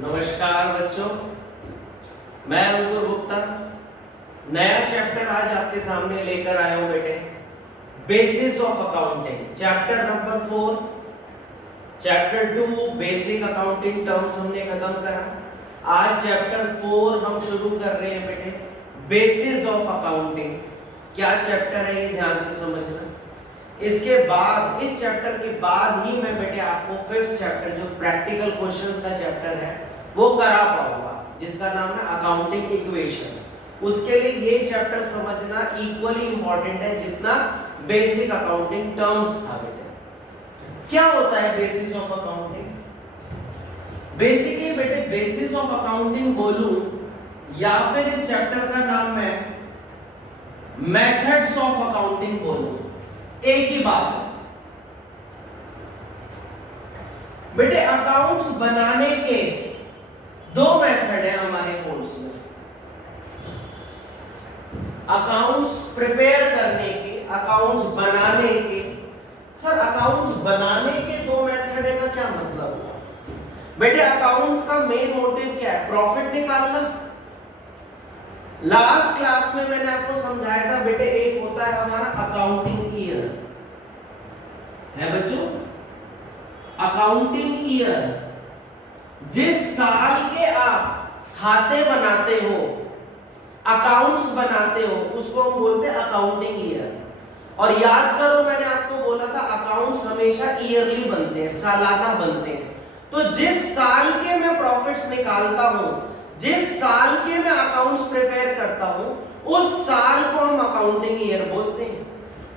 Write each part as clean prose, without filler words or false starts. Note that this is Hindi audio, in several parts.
नमस्कार बच्चों, मैं अंकुर गुप्ता नया चैप्टर आज आपके सामने लेकर आया हूं बेटे। Basis of accounting, chapter number 4। Chapter 2 basic accounting terms हमने खत्म करा। आज चैप्टर 4 हम शुरू कर रहे हैं बेटे, बेसिस ऑफ अकाउंटिंग। क्या चैप्टर है ये ध्यान से समझना। इसके बाद, इस चैप्टर के बाद ही मैं बेटे आपको 5th चैप्टर जो प्रैक्टिकल क्वेश्चंस का चैप्टर है वो करा पाऊंगा, जिसका नाम है अकाउंटिंग इक्वेशन। उसके लिए ये चैप्टर समझना इक्वली इंपॉर्टेंट है जितना बेसिक अकाउंटिंग टर्म्स था बेटे। क्या होता है बेसिस ऑफ अकाउंटिंग? बेसिकली बेटे बेसिस ऑफ अकाउंटिंग बोलूं या फिर इस चैप्टर का नाम मैं मेथड्स ऑफ अकाउंटिंग बोलूं, एक ही बात है बेटे। अकाउंट्स बनाने के दो मेथड है हमारे कोर्स में। अकाउंट्स प्रिपेयर करने के, अकाउंट्स बनाने के। सर अकाउंट्स बनाने के दो मेथड है का क्या मतलब हुआ? बेटे अकाउंट्स का मेन मोटिव क्या है? प्रॉफिट निकालना। लास्ट क्लास में मैंने आपको समझाया था बेटे, एक होता है हमारा अकाउंटिंग ईयर, है बच्चों, अकाउंटिंग ईयर। जिस साल के आप खाते बनाते हो, अकाउंट्स बनाते हो, उसको हम बोलते हैं अकाउंटिंग ईयर। और याद करो मैंने आपको बोला था अकाउंट्स हमेशा ईयरली बनते हैं, सालाना बनते हैं। तो जिस साल के मैं प्रॉफिट्स निकालता हूं, जिस साल के मैं अकाउंट्स प्रिपेयर करता हूं, उस साल को हम अकाउंटिंग ईयर बोलते हैं।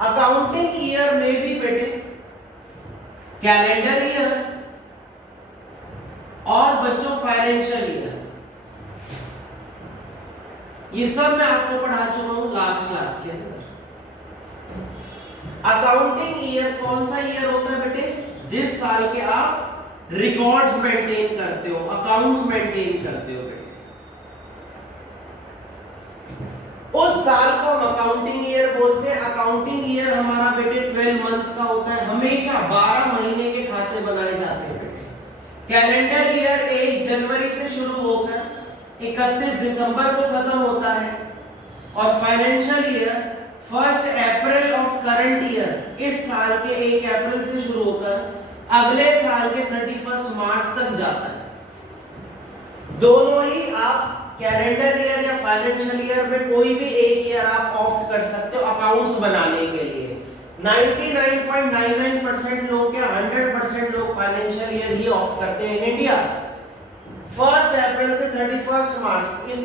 अकाउंटिंग ईयर में भी बेटे कैलेंडर ईयर और बच्चों फाइनेंशियल ईयर, ये सब मैं आपको पढ़ा चुका हूं लास्ट क्लास के अंदर। अकाउंटिंग ईयर कौन सा ईयर होता है बेटे? जिस साल के आप रिकॉर्ड्स मेंटेन करते हो, अकाउंट्स मेंटेन करते हो बेटे, उस साल को हम अकाउंटिंग ईयर बोलते हैं। अकाउंटिंग ईयर हमारा बेटे 12 मंथ्स का होता है, हमेशा 12 महीने के खाते बनाए जाते हैं बेटे। कैलेंडर ईयर 1 जनवरी से शुरू होकर 31 दिसंबर को खत्म होता है, और financial year 1 April of current year, इस साल के 1 अप्रैल से शुरू होकर अगले साल के 31 मार्च तक जाता है। दोनों ही आप कैलेंडर ईयर या फाइनेंशियल ईयर में कोई भी एक ईयर आप ऑप्ट कर सकते हो अकाउंट्स बनाने के लिए। 99.99% लोग या 100% लोग फाइनेंशियल ईयर ही ऑप्ट करते हैं इन इंडिया। 1 अप्रैल से 31 मार्च, इस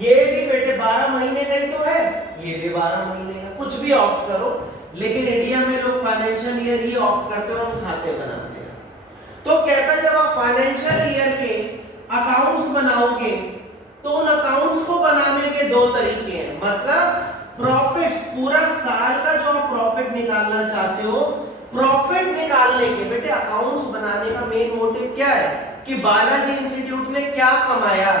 ये भी बेटे 12 महीने का ही तो है, ये भी 12 महीने का, कुछ भी ऑप्ट करो, लेकिन इंडिया में लोग फाइनेंशियल ईयर ही ऑप्ट करते हैं और खाते बनाते हैं। तो कहता जब आप फाइनेंशियल ईयर के अकाउंट्स बनाओगे तो उन अकाउंट्स को बनाने के दो तरीके हैं। मतलब प्रॉफिट्स, पूरा साल का जो आप प्रॉफिट निकालना चाहते हो, प्रॉफिट निकालने के बेटे अकाउंट्स बनाने का मेन मोटिव क्या है कि बालाजी इंस्टीट्यूट ने क्या कमाया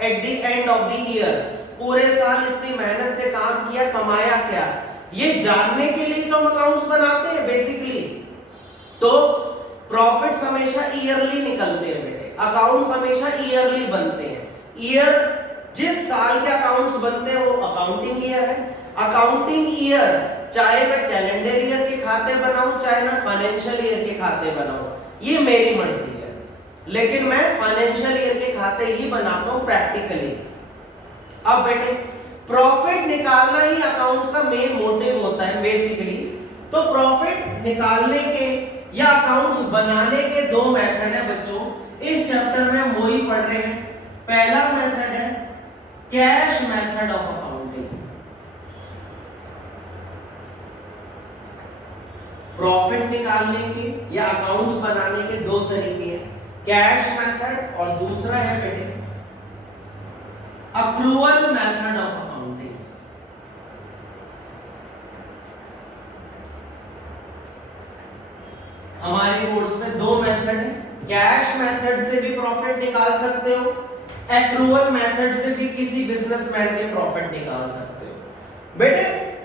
at the end of the year, पूरे साल इतनी मेहनत से काम किया, कमाया क्या, ये जानने के लिए तो हम अकाउंट्स बनाते हैं बेसिकली। तो प्रॉफिट्स हमेशा ईयरली निकलते हैं बेटे, अकाउंट्स हमेशा ईयरली बनते हैं। ईयर, जिस साल के अकाउंट्स बनते हैं वो अकाउंटिंग ईयर है। अकाउंटिंग ईयर चाहे मैं कैलेंडर ईयर के खाते बनाऊं, चाहे मैं फाइनेंशियल ईयर के खाते बनाऊं, ये मेरी मर्जी है, लेकिन मैं फाइनेंशियल ईयर के खाते ही बनाता हूं प्रैक्टिकली। अब बेटे प्रॉफिट निकालना ही अकाउंट्स का मेन मोटिव होता है बेसिकली। तो प्रॉफिट निकालने के या अकाउंट्स बनाने के दो मेथड है बच्चों, इस चैप्टर में हम वही पढ़ रहे हैं। पहला मेथड है cash method of accounting. Profit निकालने के या अकाउंट्स बनाने के दो तरीके हैं, कैश मेथड और दूसरा है बेटे अक्रूवल मेथड ऑफ अकाउंटिंग। हमारे कोर्स में दो मेथड है, कैश मेथड से भी प्रॉफिट निकाल सकते हो, एक्रूवल मेथड से भी किसी बिजनेसमैन के प्रॉफिट निकाल सकते हो। बेटे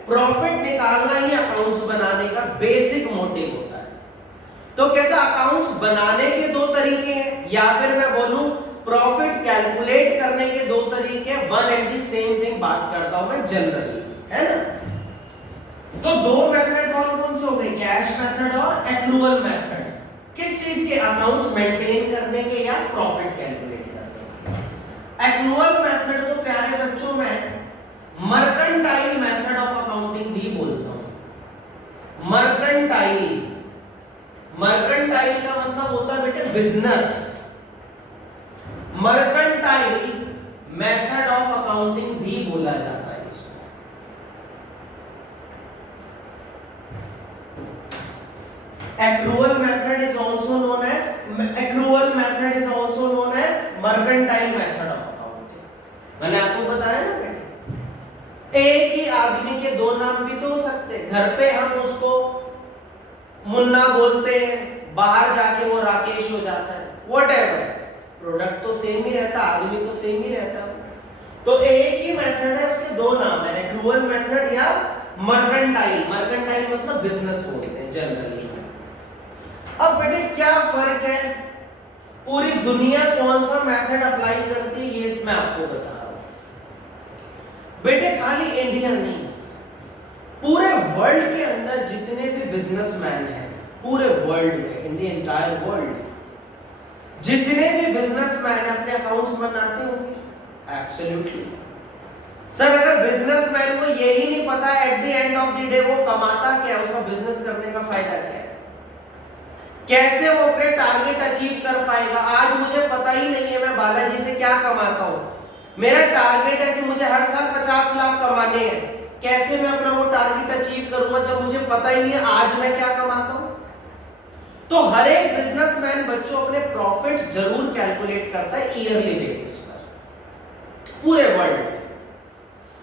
प्रॉफिट निकालना ही अकाउंट्स बनाने का बेसिक मोटिव होता है। तो कहता अकाउंट्स बनाने के दो तरीके हैं, या फिर मैं बोलूं प्रॉफिट कैलकुलेट करने के दो तरीके, one and the same thing बात करता हूं मैं जनरली, है ना। तो दो मेथड कौन कौन से हो गए, कैश मेथड और एक्रूअल मेथड। किस चीज के, अकाउंट्स मेंटेन करने के या प्रॉफिट कैलकुलेट करने के। एक्रूअल मेथड को प्यारे बच्चों में मर्केंटाइल मेथड ऑफ अकाउंटिंग भी बोलता हूं। मर्केंटाइल, मर्केंटाइल का मतलब होता है बेटे business. Mercantile method of accounting भी बोला जाता है इसको। Accrual method is also known as mercantile method of accounting। मैंने आपको बताया ना बेटे, एक ही आदमी के दो नाम भी तो हो सकते। घर पे हम उसको मुन्ना बोलते हैं, बाहर जाके वो राकेश हो जाता है, व्हाटएवर, प्रोडक्ट तो सेम ही रहता, आदमी तो सेम ही रहता। तो एक ही मेथड है, उसके दो नाम है, एक्रूअल मेथड या मर्केंटाइल। मर्केंटाइल मतलब बिजनेस बोलते हैं जनरली। अब बेटे क्या फर्क है, पूरी दुनिया कौन सा मेथड अप्लाई करती है ये मैं आपको बता रहा हूं। बेटे खाली इंडिया नहीं, पूरे वर्ल्ड के अंदर जितने भी बिजनेसमैन हैं, पूरे वर्ल्ड में, इन द एंटायर वर्ल्ड, जितने भी बिजनेसमैन अपने अकाउंट्स बनाते होंगे। एब्सोल्युटली सर, अगर बिजनेसमैन को यही नहीं पता at the end of the day वो कमाता क्या है, उसका बिजनेस करने का फायदा क्या है, कैसे वो अपने टारगेट अचीव कर पाएगा। आज मुझे पता ही नहीं है मैं बालाजी से क्या कमाता हूं, मेरा टारगेट है कि मुझे हर साल 50 लाख कमाने हैं, कैसे मैं अपना वो टारगेट अचीव करूंगा जब मुझे पता ही नहीं है आज मैं क्या कमाता हूं। तो हर एक बिजनेसमैन बच्चों अपने प्रॉफिट्स जरूर कैलकुलेट करता है ईयरली बेसिस पर पूरे वर्ल्ड में।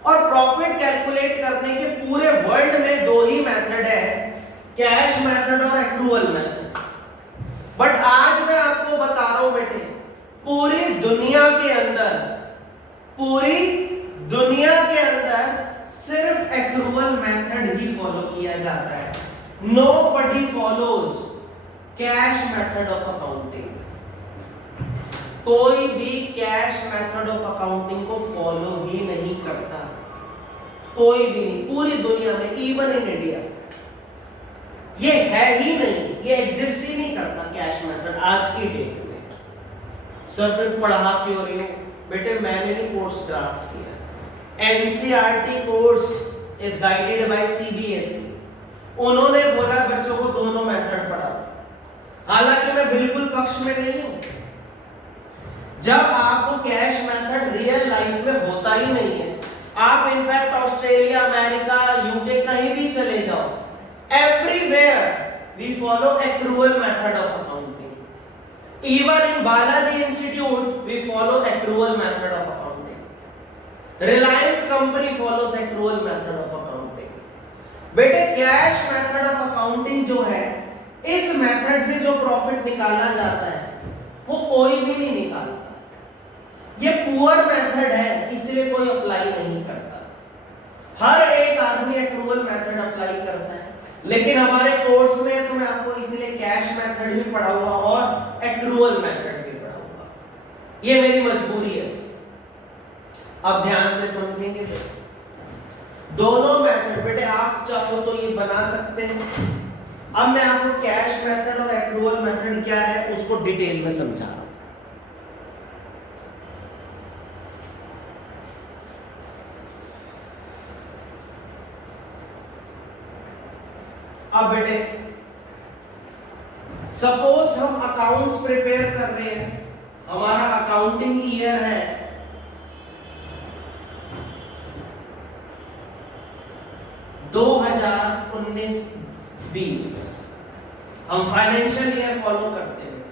और प्रॉफिट कैलकुलेट करने के पूरे वर्ल्ड में दो ही मेथड है, कैश मेथड और एक्रूअल मेथड। बट आज मैं आपको बता रहा हूं बेटे, पूरी दुनिया के अंदर सिर्फ एक्रूअल मेथड ही फॉलो किया जाता है। Nobody follows cash method of accounting. कोई भी कैश मेथड ऑफ अकाउंटिंग को फॉलो ही नहीं करता, कोई भी नहीं पूरी दुनिया में, इवन इन इंडिया ये है ही नहीं, ये एग्जिस्ट ही नहीं करता कैश मेथड आज की डेट में। सर फिर पढ़ा क्यों रही हो बेटे, मैंने नहीं कोर्स ड्राफ्ट किया, NCERT course is guided by CBSE, उन्होंने बोला बच्चों को दोनों मेथड पढ़ाओ। हालांकि मैं बिल्कुल पक्ष में नहीं हूं। जब आपको कैश मेथड रियल लाइफ में होता ही नहीं है, आप इनफैक्ट ऑस्ट्रेलिया, अमेरिका, यूके कहीं भी चले जाओ, everywhere we follow accrual method of accounting. Even in Balaji Institute we follow accrual method of accounting. Reliance company follows accrual method of accounting. बेटे कैश मेथड ऑफ अकाउंटिंग जो है, इस मेथड से जो प्रॉफिट निकाला जाता है वो कोई भी नहीं निकालता। ये पुअर मेथड है, इसलिए कोई अप्लाई नहीं करता। हर एक आदमी एक्रूअल मेथड अप्लाई करता है, लेकिन हमारे कोर्स में तो मैं आपको इसलिए कैश मेथड भी पढ़ाऊंगा और एक्रूअल मेथड भी पढ़ाऊंगा, ये मेरी मजबूरी है। अब ध्यान से समझेंगे बेटे, दोनों मेथड बेटे आप चाहो तो ये बना सकते हैं। अब मैं आपको कैश मेथड और एक्रूअल मेथड क्या है उसको डिटेल में समझा रहा हूं। अब बेटे सपोज हम अकाउंट्स प्रिपेयर कर रहे हैं, हमारा अकाउंटिंग ईयर है 2019-20, हम फाइनेंशियल ईयर फॉलो करते हैं।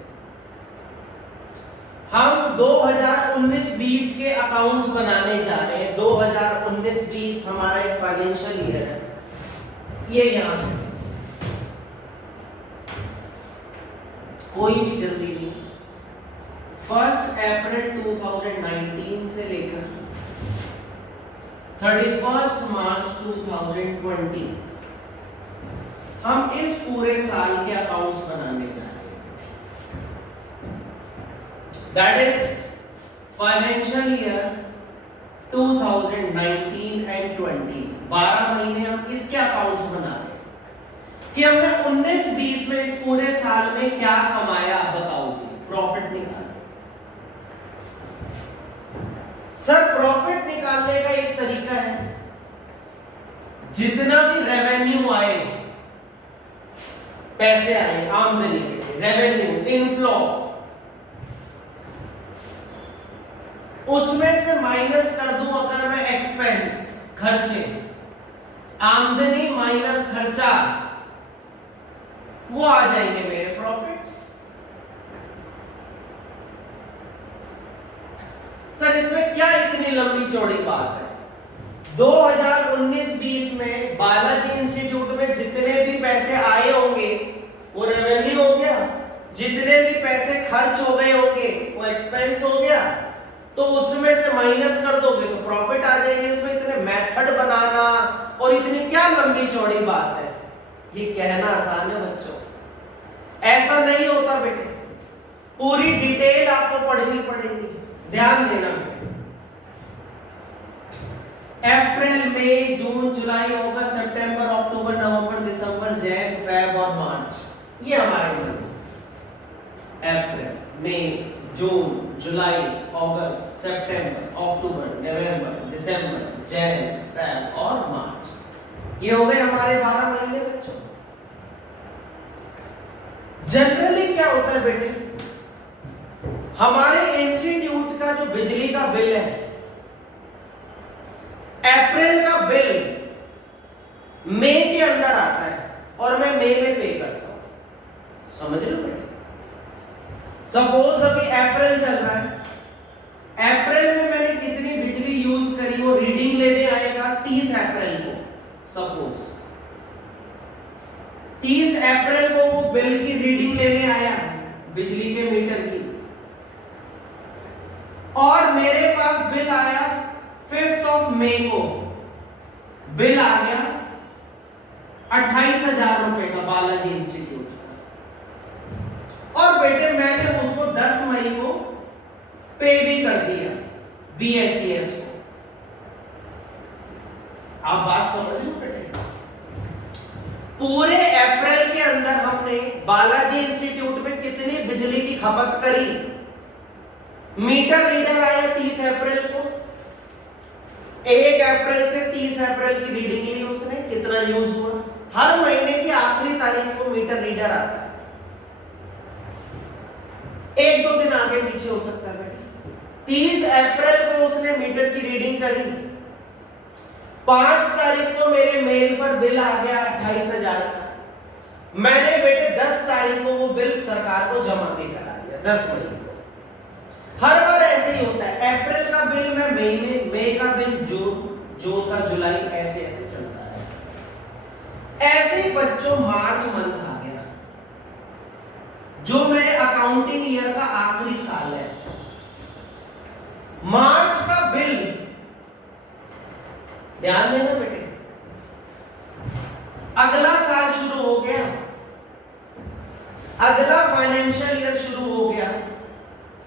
हम 2019-20 के अकाउंट्स बनाने जा रहे हैं। 2019-20 हमारा एक फाइनेंशियल ईयर है, ये यहां से कोई भी जल्दी नहीं। 1 अप्रैल 2019 से लेकर 31 मार्च 2020 हम इस पूरे साल के अकाउंट अकाउंट्स बनाने जा रहे हैं। That is financial year 2019 and 20। 12 महीने हम इसके अकाउंट्स बना रहे हैं कि हमने 19-20 में इस पूरे साल में क्या कमाया, बताओ जी, प्रॉफिट निकाल। सर प्रॉफिट निकालने का एक तरीका है, जितना भी रेवेन्यू आए, पैसे आए, आमदनी, रेवेन्यू इनफ्लो, उसमें से माइनस कर दूं अगर मैं एक्सपेंस, खर्चे, आमदनी माइनस खर्चा, वो आ जाएंगे मेरे प्रॉफिट्स। सर इसमें क्या इतनी लंबी चौड़ी बात है? 2019-20 में बालाजी इंस्टीट्यूट में जितने भी पैसे आए होंगे वो रेवेन्यू हो गया, जितने भी पैसे खर्च हो गए होंगे वो एक्सपेंस हो गया, तो उसमें से माइनस कर दोगे तो प्रॉफिट आ जाएंगे। इसमें इतने मेथड बनाना और इतनी क्या लंबी चौड़ी बात है? ये कहना आसान है बच्चों, ऐसा नहीं होता बेटे। पूरी डिटेल आपको पढ़नी पड़ेगी, ध्यान देना बेटे। अप्रैल, मई, जून, जुलाई, अगस्त, सितंबर, अक्टूबर, नवंबर, दिसंबर, जैन, फेब और मार्च, ये हमारे मंथ्स। अप्रैल, मई, जून, जुलाई, अगस्त, सितंबर, अक्टूबर, नवंबर, दिसंबर, जैन, फेब और मार्च, ये हो गए हमारे 12 महीने बच्चों। जनरली क्या होता है बेटे, हमारे इंस्टीट्यूट का जो बिजली का बिल है, अप्रैल का बिल मई के अंदर आता है और मैं मई में पे करता हूं। समझ रहे हो बेटे? सपोज अभी अप्रैल चल रहा है, अप्रैल में मैंने कितनी बिजली यूज करी वो रीडिंग लेने आएगा 30 अप्रैल को। सपोज 30 अप्रैल को वो बिल की रीडिंग लेने आया बिजली के मीटर की, और मेरे पास बिल आया 5th ऑफ मई को, बिल आ गया 28,000 रुपए का बालाजी इंस्टीट्यूट का, और बेटे मैंने उसको 10 मई को पे भी कर दिया BSES को। आप बात समझ लो बेटे, पूरे अप्रैल के अंदर हमने बालाजी इंस्टीट्यूट में कितनी बिजली की खपत करी। मीटर रीडर आया 30 अप्रैल को, 1 अप्रैल से 30 अप्रैल की रीडिंग ली उसने, कितना यूज हुआ। हर महीने की आखिरी तारीख को मीटर रीडर आता है, 1-2 दिन आगे पीछे हो सकता है बेटे। 30 अप्रैल को उसने मीटर की रीडिंग करी, 5 तारीख को मेरे मेल पर बिल आ गया 28,000 का। मैंने बेटे 10 तारीख को वो बिल सरकार को जमा भी करा दिया, 10 मई को। हर बार ऐसे ही होता है, अप्रैल का बिल मैं मई में, मई का बिल जून, जून का जुलाई, ऐसे ऐसे चलता है। ऐसे ही बच्चों मार्च मंथ आ गया, जो मेरे अकाउंटिंग ईयर का आखिरी साल है। मार्च का बिल, ध्यान देना बेटे, अगला साल शुरू हो गया, अगला फाइनेंशियल ईयर शुरू हो गया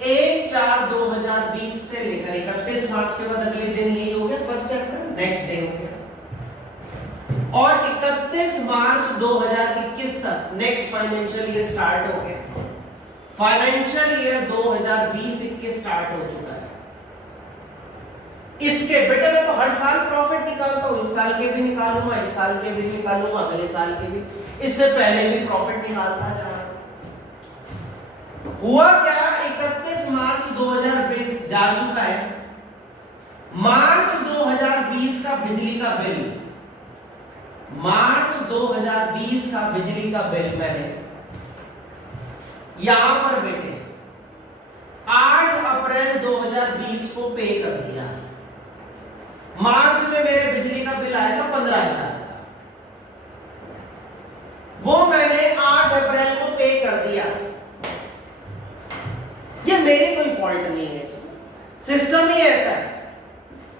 1/4/2020 से लेकर 31 मार्च के बाद अगले दिन यही हो गया 1 अप्रैल, नेक्स्ट डे हो गया, और 31 मार्च 2021 तक नेक्स्ट फाइनेंशियल ईयर स्टार्ट हो गया। फाइनेंशियल ईयर 2020-21 स्टार्ट हो चुका है। इसके बेटे मैं तो हर साल प्रॉफिट निकालता हूं, इस साल के भी निकालूंगा, इस साल के भी निकालूंगा, अगले साल के भी, इससे पहले भी प्रॉफिट निकालता जा रहा था। हुआ क्या, 31 मार्च 2020 जा चुका है, मार्च 2020 का बिजली का बिल, मार्च 2020 का बिजली का बिल मैंने यहां पर बेटे 8 अप्रैल 2020 को पे कर दिया। मार्च में मेरे बिजली का बिल आया था 15,000 का, वो मैंने 8 अप्रैल को पे कर दिया। ये मेरी कोई फॉल्ट नहीं है, सिस्टम ही ऐसा है।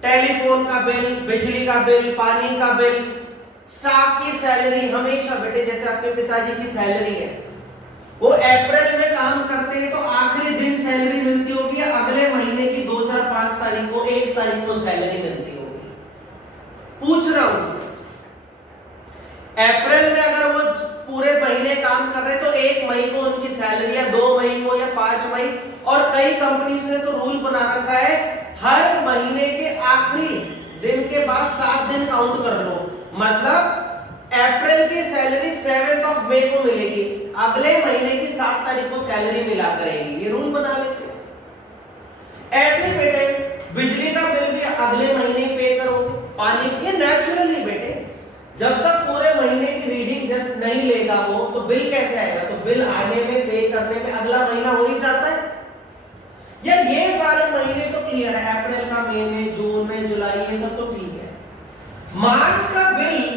टेलीफोन का बिल, बिजली का बिल, पानी का बिल, स्टाफ की सैलरी, हमेशा बेटे जैसे आपके पिताजी की सैलरी है वो अप्रैल में काम करते हैं तो आखिरी दिन सैलरी मिलती होगी या अगले महीने की 2, 4, 5 तारीख को 1 तारीख को सैलरी मिलती होगी? पूछ रहा हूं उनसे। अप्रैल में अगर वो पूरे महीने काम कर रहे तो 1 मई को उनकी सैलरी, या 2 मई को, या 5 मई, और कई कंपनीज ने तो रूल बना रखा है हर महीने के आखिरी दिन के बाद 7 दिन काउंट कर लो। मतलब अप्रैल की सैलरी 7 मई को मिलेगी, अगले महीने की 7 तारीख को सैलरी मिला करेगी, ये रूल बना लेते हैं। ऐसे बेटे बिजली का बिल भी अगले महीने पे करोगे, पानी, ये नेचुरली बेटे जब तक पूरे महीने की रीडिंग जब नहीं लेगा वो, तो बिल कैसे आएगा? तो बिल आने में, पे करने में अगला महीना हो ही जाता है। या ये सारे महीने तो क्लियर है, अप्रैल का, मई में, जून में, जुलाई, ये सब तो ठीक है। मार्च का बिल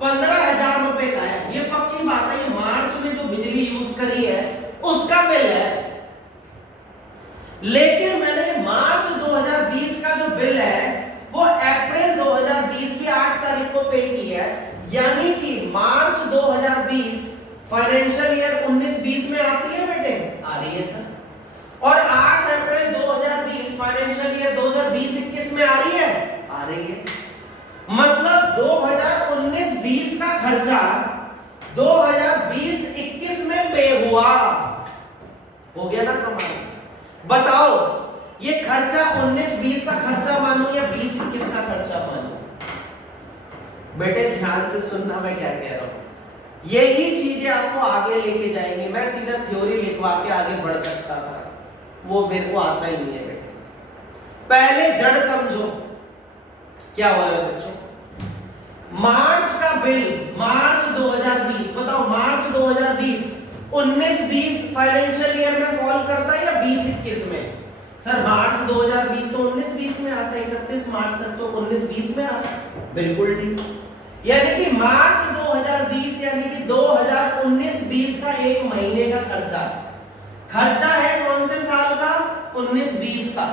15,000 रुपए का है, ये पक्की बात है, ये मार्च में जो बिजली यूज करी है उसका बिल है। लेकिन मैंने मार्च 2020 का जो बिल है वो अप्रैल 2020 की 8 तारीख को पे किया है, यानी कि मार्च 2020 फाइनेंशियल ईयर 19-20 में आती है बेटे, आ रही है सर, और 8 अप्रैल 2020 फाइनेंशियल ईयर 2020-21 में आ रही है, आ रही है। मतलब 2019-20 का खर्चा 2020-21 में पे हुआ, हो गया ना कमाल? बताओ ये खर्चा 19-20 का खर्चा मानूं या 20-21 का खर्चा मानूं? बेटे ध्यान से सुनना मैं क्या कह रहा हूं, यही चीजें आपको आगे लेके जाएंगे। मैं सीधा थ्योरी लिखवा के आगे बढ़ सकता था, वो मेरे को आता ही नहीं है बेटे। पहले जड़ समझो, क्या हो रहा है बच्चों? मार्च का बिल, मार्च 2020, बताओ मार्च 2020 19-20 फाइनेंशियल ईयर में फॉल करता है या 20-21 में? सर मार्च 2020 तो 19-20 में आता है, 31 मार्च तक तो 19-20 में आता है, बिल्कुल ठीक। यानी कि मार्च 2020 यानी कि 2019-20 का 1 महीने का खर्चा, खर्चा है कौन से साल का? 19-20 का।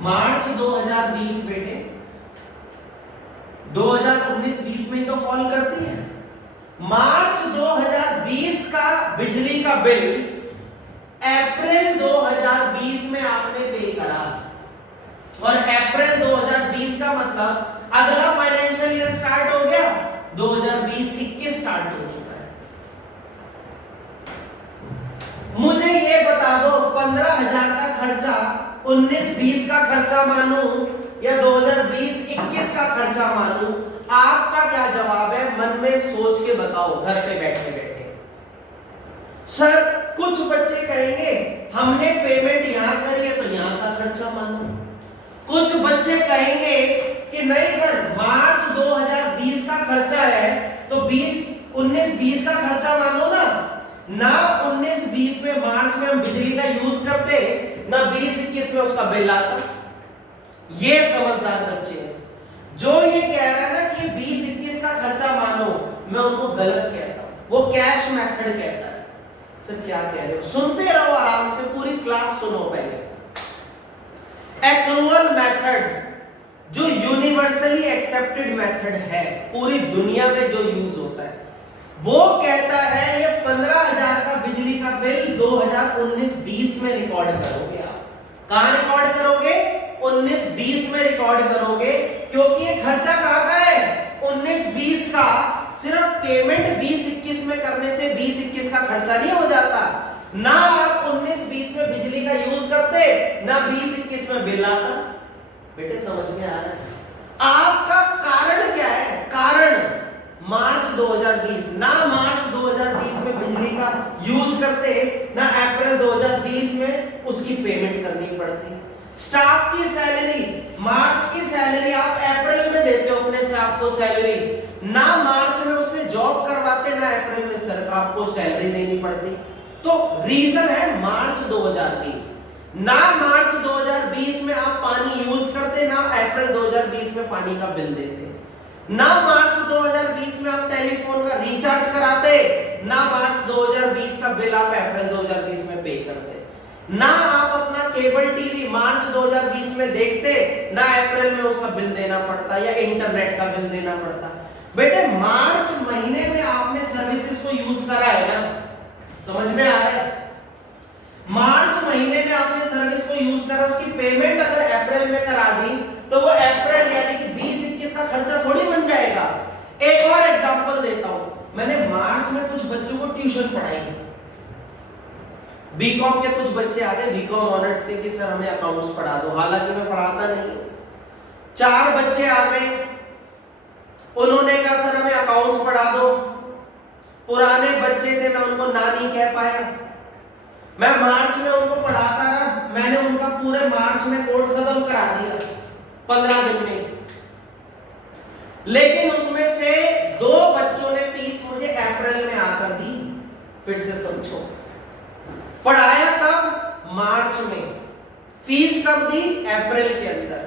मार्च 2020 बेटे 2019-20 में तो फॉल करती है। मार्च 2020 का बिजली का बिल अप्रैल 2020 में आपने पे करा, और अप्रैल 2020 का मतलब अगला फाइनेंशियल ईयर स्टार्ट हो गया, 2020-21 स्टार्ट हो चुका है। मुझे ये बता दो 15,000 का खर्चा 19-20 का खर्चा मानूं या 2020-21 का खर्चा मानूं? आपका क्या जवाब है? मन में सोच के बताओ, घर पे बैठे बैठे। सर कुछ बच्चे कहेंगे हमने पेमेंट यहां करी है तो यहां का खर्चा मानो, कुछ बच्चे कहेंगे कि नहीं सर मार्च 2020 का खर्चा है तो 19-20 का खर्चा मानो ना। ना 19-20 में मार्च में हम बिजली का यूज करते, ना 20-21 में उसका बिल आता। ये समझदार बच्चे हैं। जो ये कह रहा है ना कि 20-21 का खर्चा मानो, मैं उनको गलत कहता हूं, वो कैश मेथड कहता है। सर क्या कह रहे हो? सुनते रहो आराम से, पूरी क्लास सुनो पहले। एक्रूअल मेथड जो यूनिवर्सली एक्सेप्टेड मेथड है पूरी दुनिया में, जो यूज होता है, वो कहता है ये 15,000 का बिजली का बिल 2019-20 में रिकॉर्ड करोगे। आप कहां रिकॉर्ड करोगे? 19-20 में रिकॉर्ड करोगे, क्योंकि ये खर्चा कहां का है? 19-20 का। सिर्फ पेमेंट 20-21 में करने से 20-21 का खर्चा नहीं हो जाता। ना आप 19-20 में बिजली का यूज करते, ना 20-21 में बिल आता। बेटे समझ में आ रहा है? आपका कारण क्या है? कारण मार्च 2020, ना मार्च 2020 में बिजली का यूज करते, ना अप्रैल 2020 में उसकी पेमेंट करनी पड़ती। स्टाफ की सैलरी, मार्च की सैलरी आप अप्रैल में देते हो अपने स्टाफ को सैलरी, ना मार्च में उससे जॉब करवाते, ना अप्रैल में सर आपको सैलरी देनी पड़ती। तो रीजन है मार्च 2020। ना मार्च 2020 में आप पानी यूज करते, ना अप्रैल 2020 में पानी का बिल देते। ना मार्च 2020 में आप टेलीफोन का रिचार्ज कराते, ना मार्च 2020 का बिल आप अप्रैल 2020 में पे करते। ना आप अपना केबल टीवी मार्च 2020 में देखते, ना अप्रैल में उसका बिल देना पड़ता या इंटरनेट का बिल देना पड़ता। बेटे मार्च महीने में आपने सर्विसेज को यूज करा है ना, समझ में आ रहा है? मार्च महीने में आपने सर्विस को यूज करा, उसकी पेमेंट अगर अप्रैल में करा दी तो वो अप्रैल यानी कि 20-21 का खर्चा थोड़ी बन जाएगा। एक और एग्जांपल देता हूं, मैंने मार्च में कुछ बच्चों को ट्यूशन पढ़ाई, बीकॉम के कुछ बच्चे आ गए बीकॉम ऑनर्स के कि सर हमें अकाउंट्स पढ़ा दो, हालांकि मैं पढ़ाता नहीं हूं। 4 बच्चे आ गए, उन्होंने कहा सर हमें अकाउंट्स पढ़ा दो। पुराने बच्चे थे, मैं उनको ना नहीं कह पाया। मैं मार्च में उनको पढ़ाता रहा, मैंने उनका पूरे मार्च में कोर्स खत्म करा दिया 15 दिन में। लेकिन उसमें से 2 बच्चों ने फीस मुझे अप्रैल में आकर दी। फिर से समझो, पढ़ाया कब? मार्च में। फीस कब दी? अप्रैल के अंदर।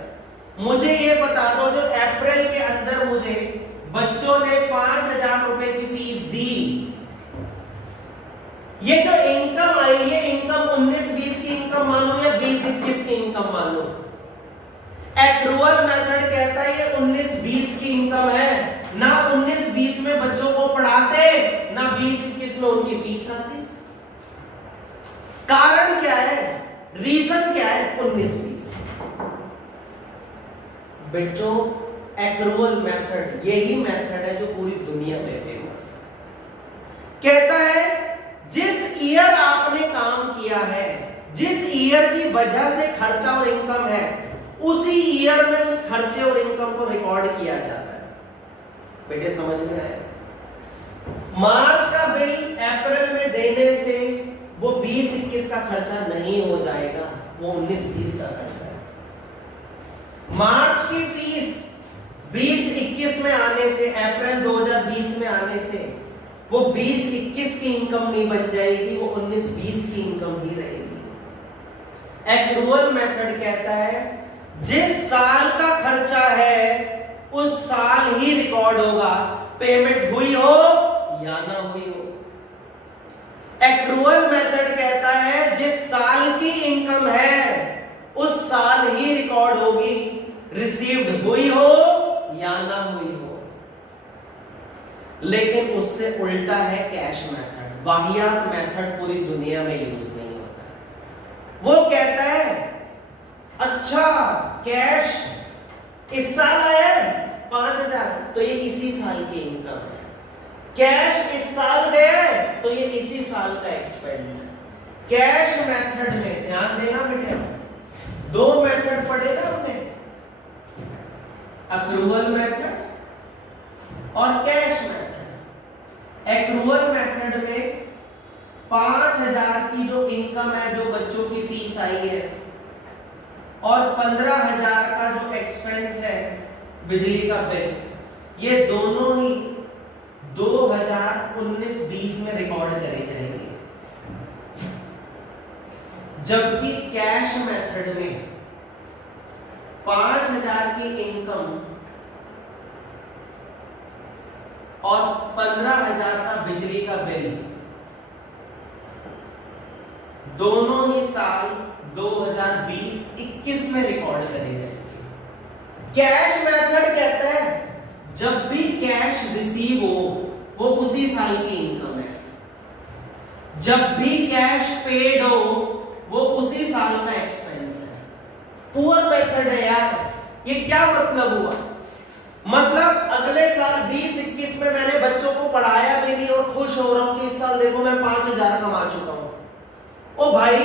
मुझे ये बता दो, जो अप्रैल के अंदर मुझे बच्चों ने 5,000 रुपए की फीस दी, ये जो इनकम आई, ये इनकम 19-20 की इनकम मानो या 20-21 की इनकम मानो? एक्रूअल मेथड कहता है ये 19-20 की इनकम है। ना 19-20 में बच्चों को पढ़ाते, ना 20-21 में उनकी फीस आती। कारण क्या है? रीजन क्या है? 19-20 बच्चों, एक्रूअल मेथड यही मेथड है जो पूरी दुनिया में फेमस है। कहता है जिस ईयर आपने काम किया है, जिस ईयर की वजह से खर्चा और इनकम है, उसी ईयर में उस खर्चे और इनकम को रिकॉर्ड किया जाता है। बेटे समझ में आया? मार्च का बिल अप्रैल में देने से वो 20-21 का खर्चा नहीं हो जाएगा, वो 19-20 का खर्चा है। मार्च की फीस 20-21 में आने से, अप्रैल 2020 में आने से वो 20-21 की इनकम नहीं बन जाएगी, वो 19-20 की इनकम ही रहेगी। एक्रूअल मेथड कहता है जिस साल का खर्चा है उस साल ही रिकॉर्ड होगा, पेमेंट हुई हो या ना हुई हो। एक्रूअल मेथड कहता है जिस साल की इनकम है उस साल ही रिकॉर्ड होगी, रिसीव्ड हुई हो या ना हुई हो। लेकिन उससे उल्टा है कैश मेथड। वाहियात मेथड पूरी दुनिया में यूज नहीं होता है। वो कहता है अच्छा कैश इस साल आया है 5,000, तो ये इसी साल की इनकम है। कैश इस साल गया है तो ये इसी साल का एक्सपेंस है। कैश मेथड में ध्यान देना बेटे, 2 मेथड पढ़े ना हमने, एक्रूअल मेथड और कैश मेथड। एक्रूअल मेथड में 5,000 की जो इनकम है, जो बच्चों की फीस आई है, और 15,000 का जो एक्सपेंस है बिजली का बिल, ये दोनों ही 2019-20 में रिकॉर्ड करे जाएंगे। जबकि कैश मेथड में 5,000 की इनकम और 15,000 का बिजली का बिल, दोनों ही साल 2020-21 में रिकॉर्ड करे जाएंगे। कैश मेथड कहता है जब भी कैश रिसीव हो वो उसी साल की इनकम है, जब भी कैश पेड हो वो उसी साल का एक्सपेंस है। पुअर मेथड है यार। ये क्या मतलब हुआ? मतलब अगले साल 20-21 में मैंने बच्चों को पढ़ाया भी नहीं और खुश हो रहा हूं कि इस साल देखो मैं 5,000 कमा चुका हूं। ओ भाई,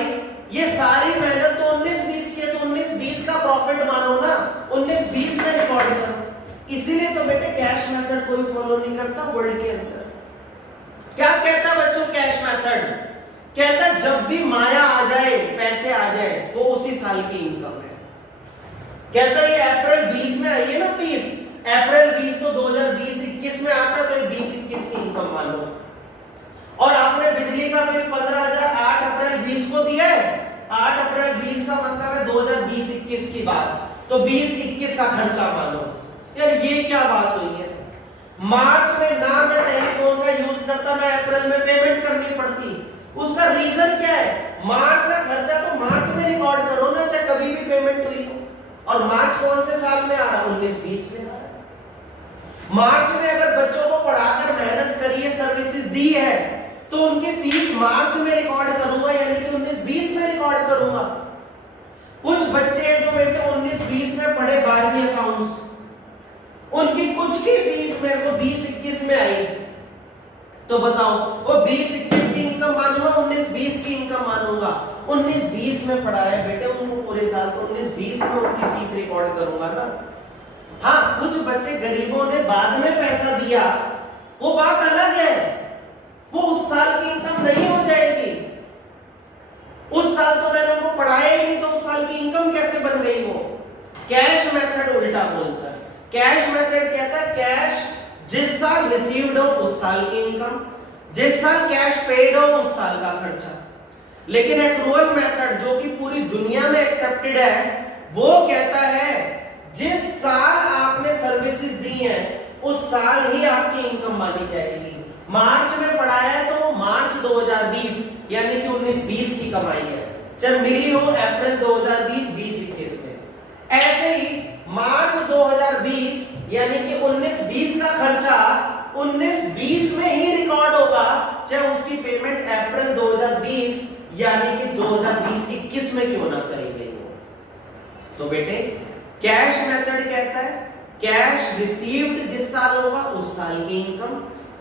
ये सारी मेहनत तो 19-20 की है, तो 19-20 का प्रॉफिट मानो ना, 19-20 में रिकॉर्ड करो। इसीलिए तो बेटे कैश मेथड कोई फॉलो नहीं करता वर्ल्ड के अंदर। क्या कहता बच्चों कैश मेथड? कहता जब भी माया आ जाए, पैसे आ जाए, वो उसी साल की इनकम है। कहता ये अप्रैल 20 में आई है ना फीस, अप्रैल 20 तो 2020-21 में आता, तो ये 20-21 की इनकम मान लो। और आपने बिजली का बिल 15,000 8 अप्रैल 20 को दिया है, 8 अप्रैल 20 का मतलब है 2020-21 की बात, तो 20-21 का खर्चा मान लो। यार ये क्या बात हुई है? मार्च में ना मैं टेलीफोन का यूज करता, ना अप्रैल में पेमेंट करनी पड़ती। उसका रीजन क्या है? मार्च का खर्चा तो मार्च में रिकॉर्ड करो ना, चाहे कभी भी पेमेंट हुई हो। और मार्च कौन से साल में आ रहा? 19-20 में आ रहा है। मार्च में अगर बच्चों को पढ़ाकर मेहनत करिए, सर्विसेज दी है, तो उनकी फीस मार्च में रिकॉर्ड करूंगा यानी कि 19-20 में रिकॉर्ड करूंगा। कुछ बच्चे हैं जो मेरे से 19-20 में पढ़े 12वीं अकाउंट्स, उनकी कुछ की फीस मेरे को 20-21 में आई, तो बताओ वो 20-21 की इनकम मानूंगा 19-20 की इनकम मानूंगा? 19-20 में पढ़ा है बेटे उनको पूरे साल, तो 19-20 में उनकी फीस रिकॉर्ड करूंगा ना। हाँ, कुछ बच्चे गरीबों ने बाद में पैसा दिया, वो बात अलग है, वो उस साल की इनकम नहीं हो जाएगी। उस साल तो मैंने उनको पढ़ाया ही नहीं, तो उस साल की इनकम कैसे बन गई? वो कैश मेथड उल्टा बोलता है। कैश मेथड कहता है कैश जिस साल रिसीव्ड हो उस साल की इनकम, जिस साल कैश पेड हो उस साल का खर्चा। लेकिन एक्रूअल मेथड जो कि पूरी दुनिया में एक्सेप्टेड है, वो कहता है जिस साल आपने सर्विसेज दी हैं उस साल ही आपकी इनकम मानी जाएगी। मार्च में पढ़ाया तो वो मार्च 2020 यानी कि 19-20 की कमाई है, जब मिली हो अप्रैल 2020 20-21 में। ऐसे ही मार्च 2020 यानी कि 19-20 का खर्चा 19-20 में ही रिकॉर्ड होगा, चाहे उसकी पेमेंट अप्रैल 2020 यानी कि 2020-21 में क्यों ना करी गई हो। तो बेटे कैश मेथड कहता है कैश रिसीव्ड जिस साल होगा उस साल की इनकम,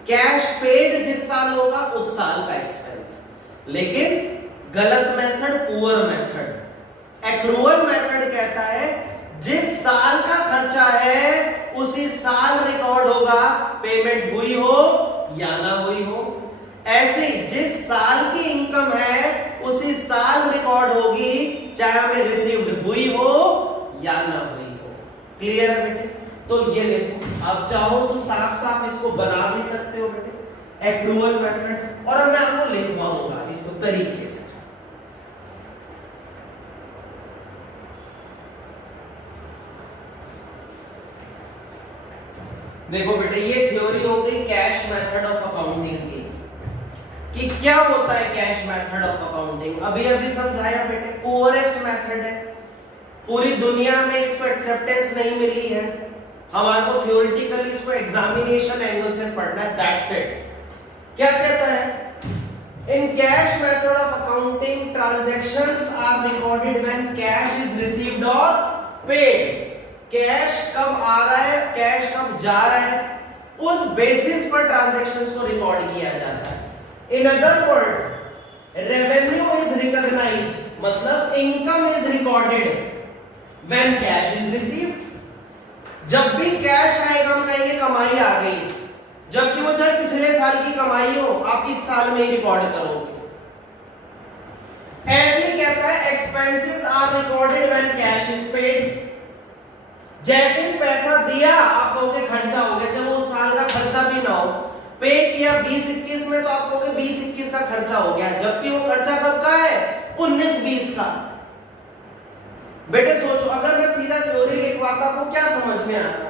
कैश पेड जिस साल होगा उस साल का एक्सपेंस। लेकिन गलत method poor method. Accrual method कहता है जिस साल का खर्चा है उसी साल रिकॉर्ड होगा, पेमेंट हुई हो या ना हुई हो। ऐसे जिस साल की इनकम है उसी साल रिकॉर्ड होगी, चाहे हमें रिसीव्ड हुई हो या ना हुई हो। क्लियर है बेटे? तो ये देखो, आप चाहो तो साफ साफ इसको बना भी सकते हो बेटे एक्रूअल मेथड, और अब मैं आपको लिखवाऊंगा इसको तरीके से। देखो बेटे ये थ्योरी हो गई कैश मेथड ऑफ अकाउंटिंग की, कि क्या होता है कैश मेथड ऑफ अकाउंटिंग। अभी अभी समझाया बेटे, पुअरेस्ट मेथड है, पूरी दुनिया में इसको एक्सेप्टेंस नहीं मिली है, हमारे को थ्योरेटिकली इसको एग्जामिनेशन एंगल से पढ़ना है, दैट्स इट। क्या कहता है? In cash method of accounting transactions are recorded when cash is received और पेड। कैश कब आ रहा है, कैश कब जा रहा है, उस बेसिस पर ट्रांजैक्शंस को रिकॉर्ड किया जाता है। In other words revenue is recognised, मतलब income is recorded when cash is received. जब भी कैश आएगा हम कहेंगे कमाई आ गई, जबकि वो चाहे पिछले साल की कमाई हो, आप इस साल में ही रिकॉर्ड करोगे। ऐसे ही कहता है expenses are recorded when cash is paid. जैसे ही पैसा दिया आप कहोगे खर्चा हो गया, जब वो साल का खर्चा भी ना हो, पे किया 20-21 में, तो आप कहोगे 20-21 का खर्चा हो गया, जबकि वो खर्चा कब का है? 19-20 का। बेटे सोचो, अगर मैं सीधा थ्योरी लिखवाता आपको क्या समझ में आता?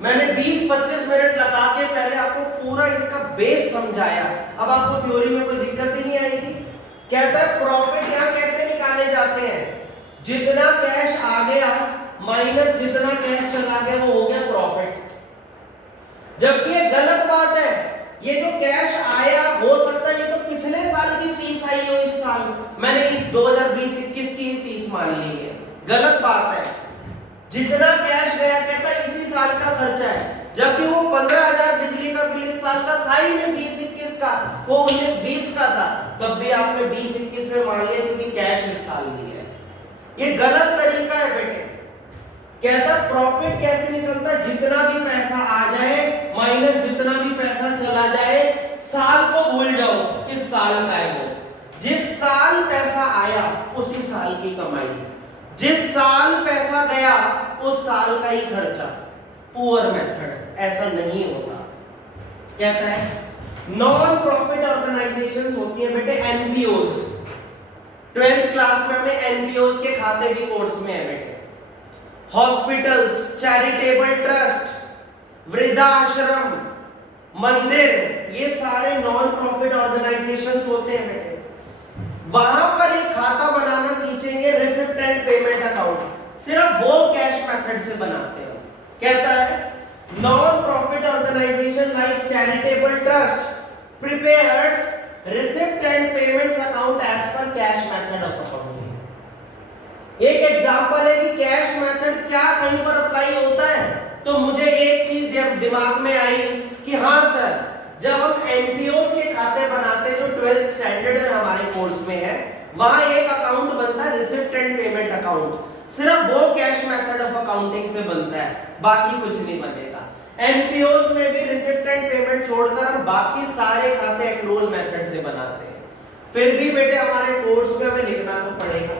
मैंने 20-25 मिनट लगा के पहले आपको पूरा इसका बेस समझाया, अब आपको थ्योरी में कोई दिक्कत ही नहीं आएगी। कहता है प्रॉफिट यहां कैसे निकाले जाते हैं? जितना कैश आ गया माइनस जितना कैश चला गया वो हो गया प्रॉफिट। जबकि ये गलत बात है, ये जो कैश आया हो सकता है ये तो पिछले साल की फीस आई हो, इस साल मैंने इस 2020-21 की फीस मान ली है, गलत बात है। जितना कैश गया कहता है इसी साल का खर्चा है, जबकि वो 15,000 बिजली का बिल इस साल का था ही नहीं 20-21 का, वो 19-20 का था, तब भी आपने 20-21 में मान लिया क्योंकि कैश इस साल दी है। ये गलत तरीका है बेटे। कहता प्रॉफिट कैसे निकलता है? जितना भी पैसा आ जाए माइनस जितना भी पैसा चला जाए, साल को भूल जाओ किस साल का है वो, जिस साल पैसा आया उसी साल की कमाई, जिस साल पैसा गया उस साल का ही खर्चा। पुअर मेथड ऐसा नहीं होता। कहता है नॉन प्रॉफिट ऑर्गेनाइजेशंस होती हैं बेटे एनपीओज। 12th क्लास में हमें एनपीओज के खाते भी कोर्स में है बेटे। हॉस्पिटल्स, चैरिटेबल ट्रस्ट, वृद्धाश्रम, मंदिर, ये सारे नॉन प्रॉफिट ऑर्गेनाइजेशंस होते हैं बेटे। वहां पर एक खाता बनाना सीखेंगे, रिसिप्ट एंड पेमेंट अकाउंट, सिर्फ वो कैश मेथड से बनाते हैं। कहता है non profit organisation like charitable trust prepares receipt and payment पर कैश मेथड ऑफ अकाउंटिंग। एक एग्जांपल है कि कैश मेथड क्या कहीं पर अप्लाई होता है, तो मुझे एक चीज दिमाग में आई कि हाँ सर, जब हम एनपीओस के खाते बनाते हैं जो 12th स्टैंडर्ड में हमारे कोर्स में है, वहां एक अकाउंट बनता है रिसिप्ट एंड पेमेंट अकाउंट, सिर्फ वो कैश मेथड ऑफ अकाउंटिंग से बनता है, बाकी कुछ नहीं बनेगा। एनपीओस में भी रिसिप्ट एंड पेमेंट छोड़कर हम बाकी सारे खाते एक्रूअल मेथड से बनाते हैं। फिर भी बेटे हमारे कोर्स में हमें लिखना तो पड़ेगा।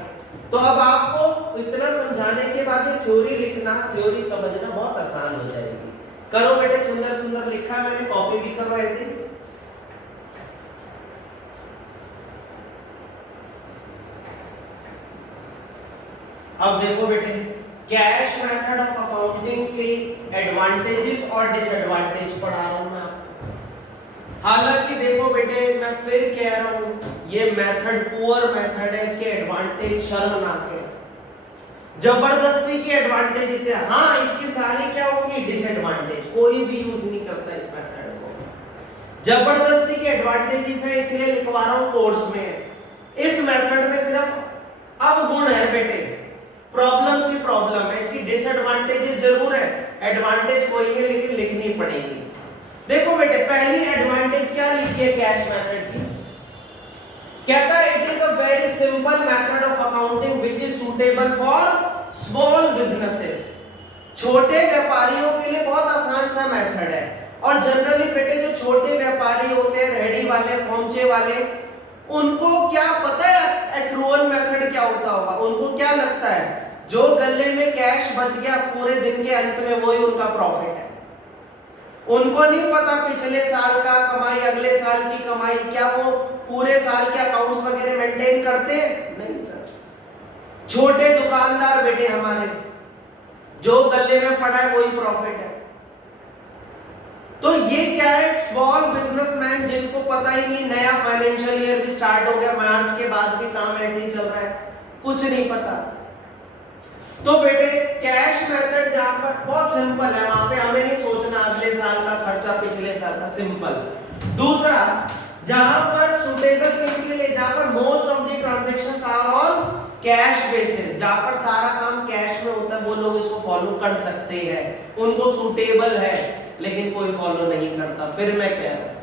तो अब आपको इतना समझाने के बाद ये थ्योरी लिखना, थ्योरी समझना बहुत आसान हो जाएगी। करो बेटे, सुंदर सुंदर लिखा है मैंने, कॉपी भी करो ऐसे। अब देखो बेटे, कैश मेथड ऑफ अकाउंटिंग के एडवांटेजेस और डिसएडवांटेज पढ़ा रहा हूं मैं आपको। हालांकि देखो बेटे, मैं फिर कह रहा हूं, ये मेथड पुअर मेथड है, इसके एडवांटेज शर्मनाक है, जबरदस्ती की एडवांटेजेस है। हाँ, इसकी सारी क्या होंगी डिसएडवांटेज, कोई भी यूज नहीं करता इस मेथड को। जबरदस्ती के एडवांटेजेस है, इसलिए लिखवा रहा हूं कोर्स में। इस मेथड में सिर्फ अवगुण है बेटे, प्रॉब्लम से प्रॉब्लम है। इसकी डिसएडवांटेजेस जरूर है, एडवांटेज कोई नहीं, लेकिन लिखनी पड़ेगी। देखो बेटे, पहली एडवांटेज क्या लिखी है कैश मेथड की? कहता है it is a very simple method of accounting which is suitable for small businesses. छोटे व्यापारियों के लिए बहुत आसान सा मेथड है। और जनरली बेटे जो छोटे व्यापारी होते हैं, रेहड़ी वाले, खोमचे वाले, उनको क्या पता है एक्रूअल मेथड क्या होता होगा? उनको क्या लगता है, जो गले में कैश बच गया पूरे दिन के अंत में वही उनका प्रॉफिट है। उनको नहीं पता पिछले साल का कमाई, अगले साल की कमाई, क्या वो पूरे साल के अकाउंट्स वगैरह मेंटेन करते हैं? नहीं सर। छोटे दुकानदार बेटे हमारे, जो गले में पड़ा है वही प्रॉफिट है। तो ये क्या है, स्मॉल बिजनेसमैन जिनको पता ही नहीं, नया फाइनेंशियल ईयर भी स्टार्ट हो गया, मार्च के बाद भी काम ऐसे ही चल रहा है, कुछ नहीं पता। तो बेटे कैश मेथड जहां पर बहुत सिंपल है, वहां पे हमें नहीं सोचना अगले साल का खर्चा, पिछले साल का, सिंपल। दूसरा, जहां पर सुटेबल किनके लिए, जहां पर most of the transactions are on cash basis, जहां पर सारा काम कैश में होता है, वो लोग इसको फॉलो कर सकते हैं, उनको सुटेबल है, लेकिन कोई फॉलो नहीं करता। फिर मैं कह रहा हूं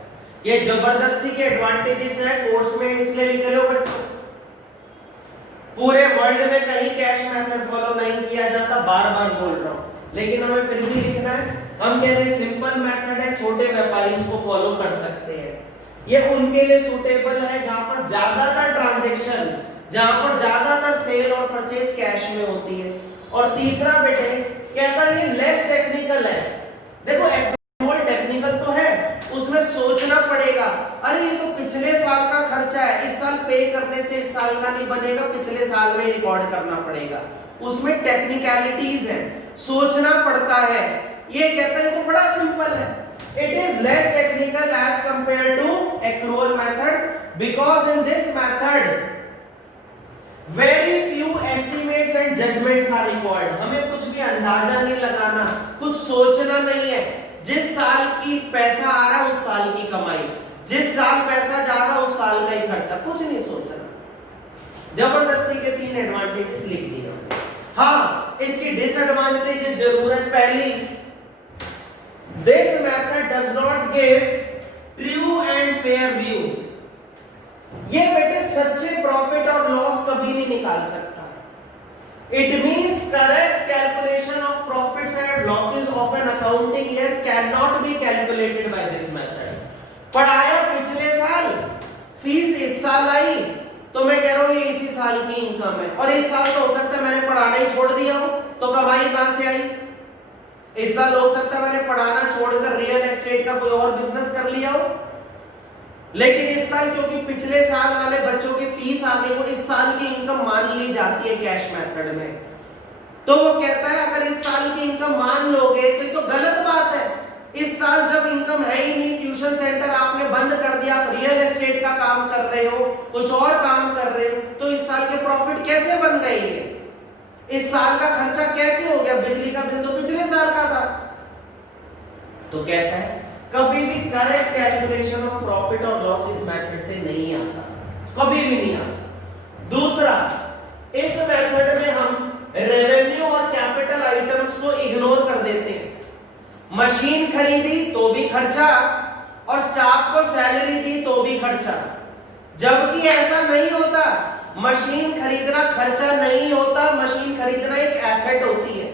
ये जबरदस्ती के एडवांटेजेस है, कोर्स में इसलिए लिख रहे हो बच्चों। पूरे वर्ल्ड में कहीं कैश मेथड फॉलो नहीं किया जाता, बार बार बोल रहा हूं, लेकिन हमें फिर भी लिखना है। हम कह रहे हैं सिंपल मेथड है, छोटे व्यापारी इसको फॉलो कर सकते हैं, ये उनके लिए सूटेबल है जहां पर ज्यादातर ट्रांजैक्शन, जहां पर ज्यादातर सेल और परचेज कैश में होती है। और तीसरा बेटे कहता है ये लेस टेक्निकल है। देखो एक्रूअल टेक्निकल तो है, उसमें सोचना पड़ेगा, अरे ये तो पिछले साल का खर्चा है, इस साल पे करने से इस साल का नहीं बनेगा, पिछले साल में रिकॉर्ड करना पड़ेगा, उसमें टेक्निकलिटीज है, सोचना पड़ता है। ये कहता है तो बड़ा सिंपल है, it is less technical as compare to accrual method, because in this method very few estimates and judgements are required. हमें कुछ भी अंदाजा नहीं लगाना, कुछ सोचना नहीं है, जिस साल की पैसा आ रहा है उस साल की कमाई, जिस साल पैसा जा रहा है उस साल का ही खर्चा, कुछ नहीं सोचना। जबरदस्ती के 3 एडवांटेजेस लिख दिए। हाँ, इसकी डिसएडवांटेजेस जरूर है। पहली, this method does not give true and fair view. ये बेटे सच्चे प्रॉफिट और लॉस कभी नहीं निकाल सकता। It means correct calculation of profits and losses of an accounting year cannot be calculated by this method. पढ़ाया पिछले साल, फीस इस साल आई, तो मैं कह रहा हूं ये इसी साल की इनकम है, और इस साल तो हो सकता है मैंने पढ़ाना ही छोड़ दिया हो, तो कमाई कहां से आई? इस साल हो सकता है मैंने पढ़ाना छोड़कर रियल एस्टेट का कोई और बिजनेस कर लिया हो, लेकिन इस साल क्योंकि पिछले साल वाले बच्चों की फीस आ गई, वो इस साल की इनकम मान ली जाती है कैश मेथड में। तो वो कहता है अगर इस साल की इनकम मान लोगे तो ये तो गलत बात है। इस साल जब इनकम है ही नहीं, ट्यूशन सेंटर आपने बंद कर दिया, आप रियल एस्टेट का काम कर रहे हो, कुछ और काम कर रहे हो, तो इस साल के प्रॉफिट कैसे बन गए? इस साल का खर्चा कैसे हो गया? बिजली का बिल तो पिछले साल का था। तो कहता है कभी भी करेक्ट कैलकुलेशन ऑफ प्रॉफिट और लॉस इस मेथड से नहीं आता, कभी भी नहीं आता। जबकि ऐसा नहीं होता। मशीन खरीदना खर्चा नहीं होता, मशीन खरीदना एक एसेट होती है।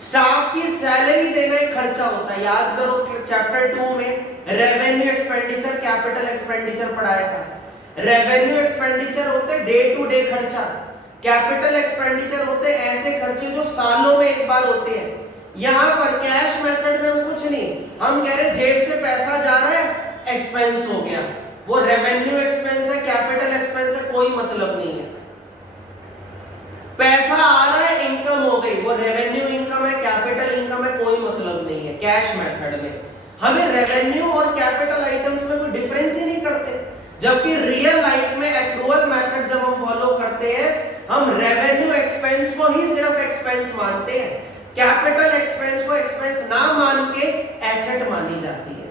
स्टाफ की सैलरी देना एक खर्चा होता है। याद करो चैप्टर 2 में रेवेन्यू एक्सपेंडिचर, कैपिटल एक्सपेंडिचर पढ़ाया था। रेवेन्यू एक्सपेंडिचर होते डे टू डे खर्चा, कैपिटल एक्सपेंडिचर होते ऐसे खर्चे जो सालों में एक बार होते हैं। यहां पर कैश मेथड में हम कुछ नहीं, हम कह रहे जेब से पैसा जा रहा है, एक्सपेंस हो गया, वो रेवेन्यू एक्सपेंस है, कैपिटल एक्सपेंस है, कोई मतलब नहीं है। पैसा आ रहा है, इनकम हो गई, वो रेवेन्यू इनकम है, कैपिटल इनकम है, कोई मतलब नहीं है। कैश मेथड में हमें रेवेन्यू और कैपिटल आइटम्स में कोई डिफरेंस ही नहीं करते, जबकि रियल लाइफ में एक्रूअल मेथड जब हम फॉलो करते हैं, हम रेवेन्यू एक्सपेंस को ही सिर्फ एक्सपेंस मानते हैं, कैपिटल एक्सपेंस को एक्सपेंस ना मान के एसेट मानी जाती है।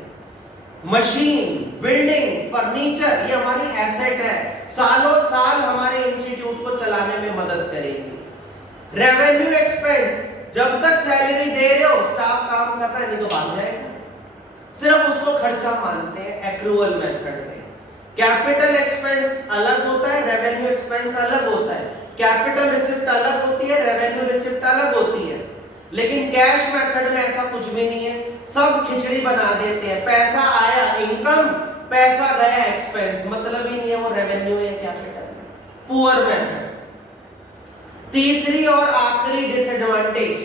मशीन, बिल्डिंग, फर्नीचर ये हमारी एसेट है, सालों साल हमारे इंस्टीट्यूट को चलाने में मदद करेगी। रेवेन्यू एक्सपेंस जब तक सैलरी दे रहे हो, स्टाफ काम कर रहा है, नहीं तो भाग जाएगा, सिर्फ उसको खर्चा मानते हैं एक्रूअल मेथड में। कैपिटल एक्सपेंस अलग होता है, रेवेन्यू एक्सपेंस अलग होता है, कैपिटल रिसिप्ट अलग होती है, रेवेन्यू रिसिप्ट अलग होती है। लेकिन कैश मेथड में ऐसा कुछ भी नहीं है, सब खिचड़ी बना देते हैं। पैसा आया इनकम, पैसा गया एक्सपेंस, मतलब ही नहीं है वो रेवेन्यू है कैपिटल है। Poor method. तीसरी और आखिरी disadvantage,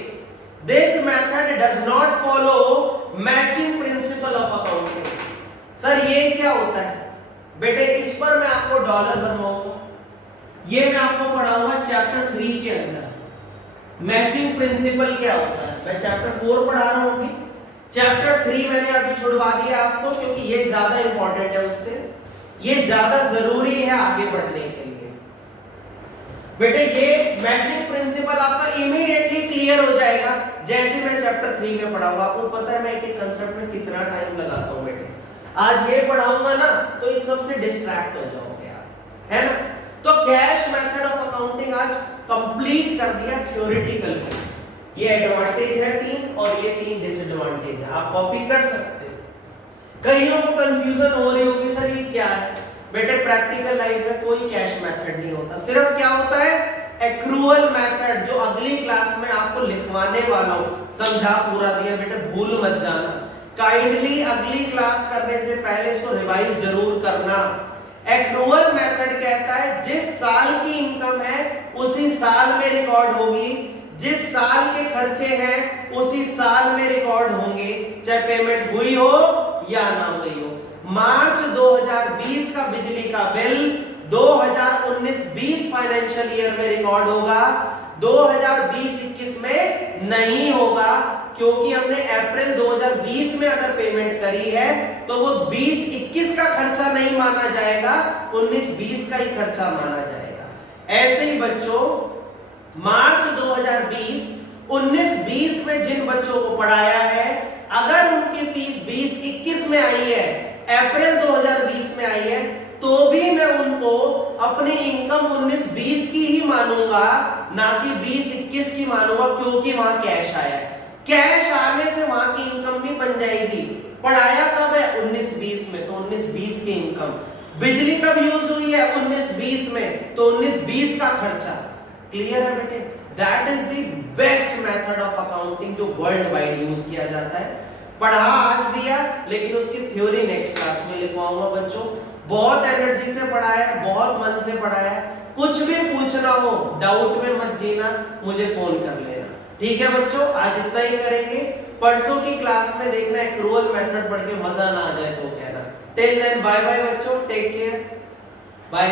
this method does not follow matching principle of accounting. Sir ये क्या होता है बेटे, इस पर मैं आपको डॉलर बनवाऊंगा, ये मैं आपको पढ़ाऊंगा चैप्टर 3 के अंदर। मैचिंग प्रिंसिपल क्या होता है, मैं चैप्टर 4 पढ़ा रहा हूं, चैप्टर 3 मैंने अभी छुड़वा दिया आपको, क्योंकि ये ज्यादा इंपॉर्टेंट है, उससे ये ज्यादा जरूरी है आगे बढ़ने के लिए। बेटे ये मैचिंग प्रिंसिपल आपका इमीडिएटली क्लियर हो जाएगा जैसे मैं चैप्टर 3 में पढ़ाऊंगा। आपको पता है मैं एक कंसेप्ट में कितना टाइम लगाता हूं बेटे, आज ये पढ़ाऊंगा ना तो इस सबसे डिस्ट्रैक्ट हो जाओगे आप, है ना। तो कैश मेथड ऑफ अकाउंटिंग आज कंप्लीट कर दिया थ्योरेटिकल में। ये एडवांटेज है 3 और ये 3 डिसएडवांटेज है, आप कॉपी कर सकते हो। कईयों को कंफ्यूजन हो रही होगी सर ये क्या है, बेटे प्रैक्टिकल लाइफ में कोई कैश मेथड नहीं होता, सिर्फ क्या होता है एक्रूअल मेथड, जो अगली क्लास में आपको लिखवाने वाला हूं। समझा पूरा दिया बेटे, भूल मत जाना, काइंडली अगली क्लास करने से पहले इसको रिवाइज जरूर करना। एक्रूअल मेथड कहता है जिस साल की इनकम है उसी साल में रिकॉर्ड होगी, जिस साल के खर्चे हैं उसी साल में रिकॉर्ड होंगे, चाहे पेमेंट हुई हो या ना हुई हो। मार्च 2020 का बिजली का बिल 2019-20 फाइनेंशियल ईयर में रिकॉर्ड होगा, 2020-21 में नहीं होगा, क्योंकि हमने अप्रैल 2020 में अगर पेमेंट करी है तो वो 20-21 का खर्चा नहीं माना जाएगा, 19-20 का ही खर्चा माना जाएगा। ऐसे ही बच्चों मार्च 2020 19-20 में जिन बच्चों को पढ़ाया है, अगर उनकी फीस 20-21 में आई है, अप्रैल 2020 में आई है, तो भी मैं उनको अपनी इनकम 19-20 की ही मानूंगा, ना कि 20-21 की मानूंगा, क्योंकि वहां कैश आया है। कैश आने से वहां की इनकम नहीं बन जाएगी। पढ़ाया कब है 19-20 में, तो 19-20 की इनकम। बिजली कब यूज हुई है 19-20 में, तो 19-20 का खर्चा। क्लियर है बेटे, that is the best method of accounting जो वर्ल्ड वाइड यूज किया जाता है। पढ़ा आज दिया, लेकिन उसकी थ्योरी नेक्स्ट क्लास में लिखवाऊंगा बच्चों। बहुत एनर्जी से पढ़ाया है, बहुत मन से पढ़ाया है, कुछ भी पूछना हो डाउट में मत जीना, मुझे फोन कर लेना, ठीक है बच्चों। आज इतना ही करेंगे, परसों की क्लास में देखना एक्रूअल मेथड पढ़ के मजा ना आ जाए तो कहना। टिल देन बाय बाय बच्चों, टेक केयर, बाय।